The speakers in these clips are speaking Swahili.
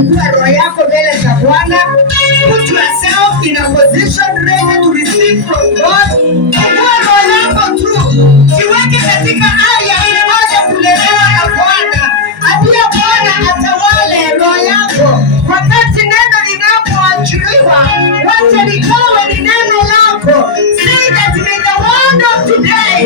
fungua roho yako mbele za Bwana. Put yourself in a position ready to receive from God. Fungua roho yako tu. Jiweke katika hali ya kuanza kulelewa na Bwana. Ambia Bwana atawale roho yako. Wakati neno linapoachiliwa, wacha likawe ni neno lako. Say that may the word of today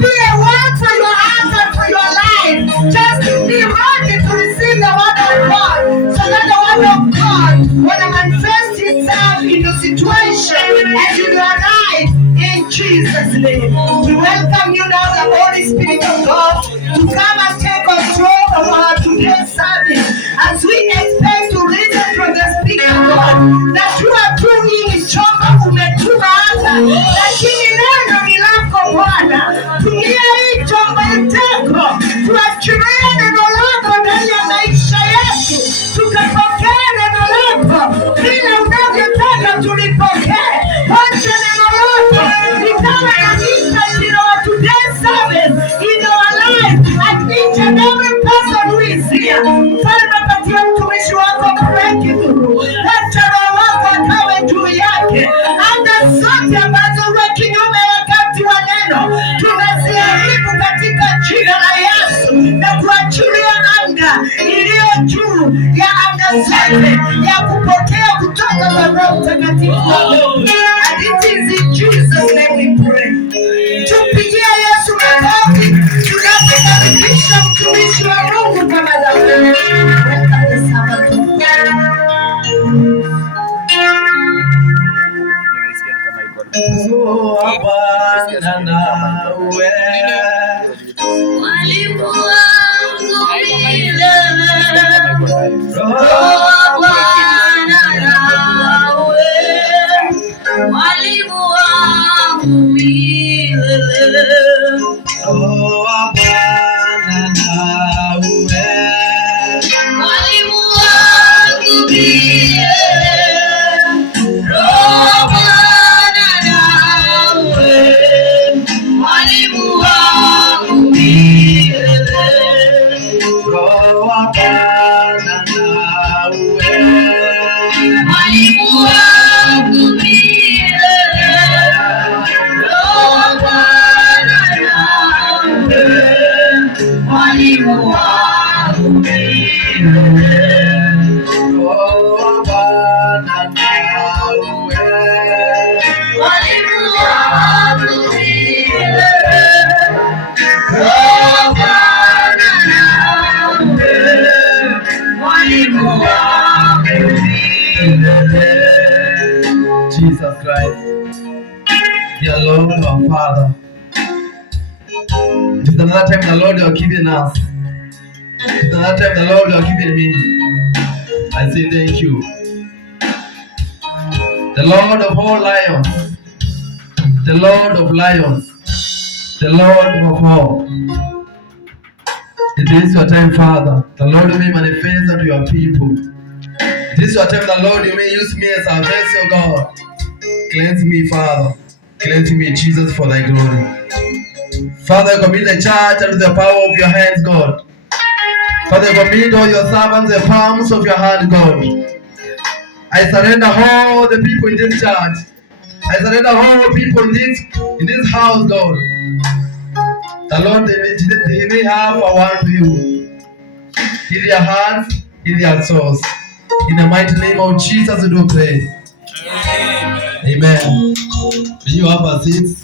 be a word for your heart and for your life. Just be ready to receive the word of God, so that the word of God will manifest itself in your situation and in your life. In Jesus' name, we welcome you now, the Holy Spirit of God, to come and take control of our today's service as we expect to listen from the Spirit of God. That you are doing chombo umetuma hata, lakini neno ni lako Bwana. Tumia hii chombo chako tuachilie neno lako ndani ya maisha yetu, tukapokea neno lako vile unavyotaka tulipokee. Wacha neno lako likawe na impact in our today's service, in our life, and each and every person who is here. Mfalme, patia mtumishi wako breakthrough. Wacha roho wako akawe juu yake. Anga zote ambazo uwe kinyume wakati wa neno, tunaziharibu katika jina la Yesu na kuachilia anga iliyo juu ya anga zote ya kupokea kutoka kwa Roho Mtakatifu. And it is in Jesus' name we pray. Tupigie Yesu makofi tunapokaribisha mtumishi wa Mungu kama dhamani. Mwalimu wangu milele, Roho Bwana nawe, mwalimu wangu milele, Roho Bwana nawe, mwalimu wangu milele, Roho Bwana nawe, mwalimu wangu milele, Roho Bwana nawe, mwalimu wangu milele, Roho Bwana nawe, mwalimu wangu milele, Roho Bwana nawe, mwalimu wangu milele, Roho Bwana nawe, mwalimu wangu milele. Jesus Christ, dear Lord, our Father, it is another time the Lord you are giving us. It is another time the Lord you are giving me. I say thank you. The Lord of all lions, the Lord of lions, the Lord of all. It is your time, Father. The Lord may manifest unto your people. It is your time, the Lord, you may use me as a vessel, God. Cleanse me, Father. Cleanse me, Jesus, for thy glory. Father, commit the church under the power of your hands, God. Father, commit all your servants in the palms of your hand, God. I surrender all the people in this church. I surrender all people in this house, God. The Lord, they may have a word to you. In their hearts, in their souls. In the mighty name of Jesus, we do pray. Amen. May you have a seat.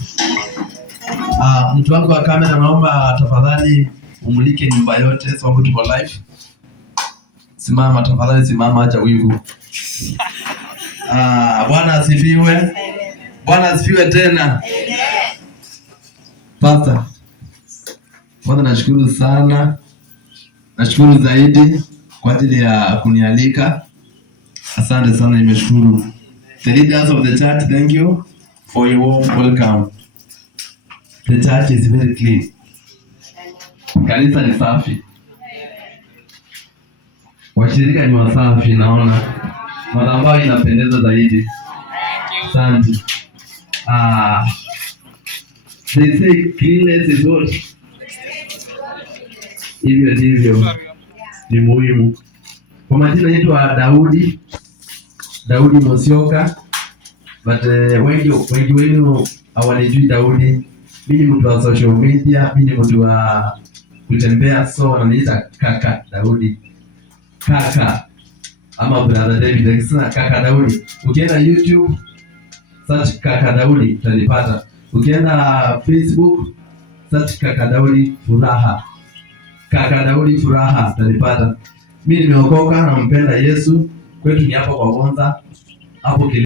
Mtu wangu wa kamera, naomba tafadhali umulike nyumba yote sababu tuko live. Simama tafadhali, simama, acha wivu. Bwana asifiwe. Bwana asifiwe tena. Pastor, kwanza nashukuru sana. Nashukuru zaidi kwa ajili ya kunialika. Asante sana, nimeshukuru. The leaders of the church, thank you for your warm welcome. The church is very clean. Kanisa ni safi. Washirika ni wasafi, naona. Madhabahu inapendeza zaidi. Asante. They say cleanliness is what? Hivyo ndivyo ni muhimu. Kwa majina naitwa Daudi Mosioka, but wengi wenu hawanijui Daudi. Mimi ni mtu wa social media, mimi ni mtu wa kutembea, so wananiita kaka Daudi. Kaka ama brother David, sana kaka Daudi. Ukienda YouTube search kaka Daudi utanipata. Ukienda Facebook search kaka Daudi Furaha. Kaka Daudi Furaha utanipata. Mimi nimeokoka na mpenda Yesu. Kwetu ni hapo kwa Gonza hapo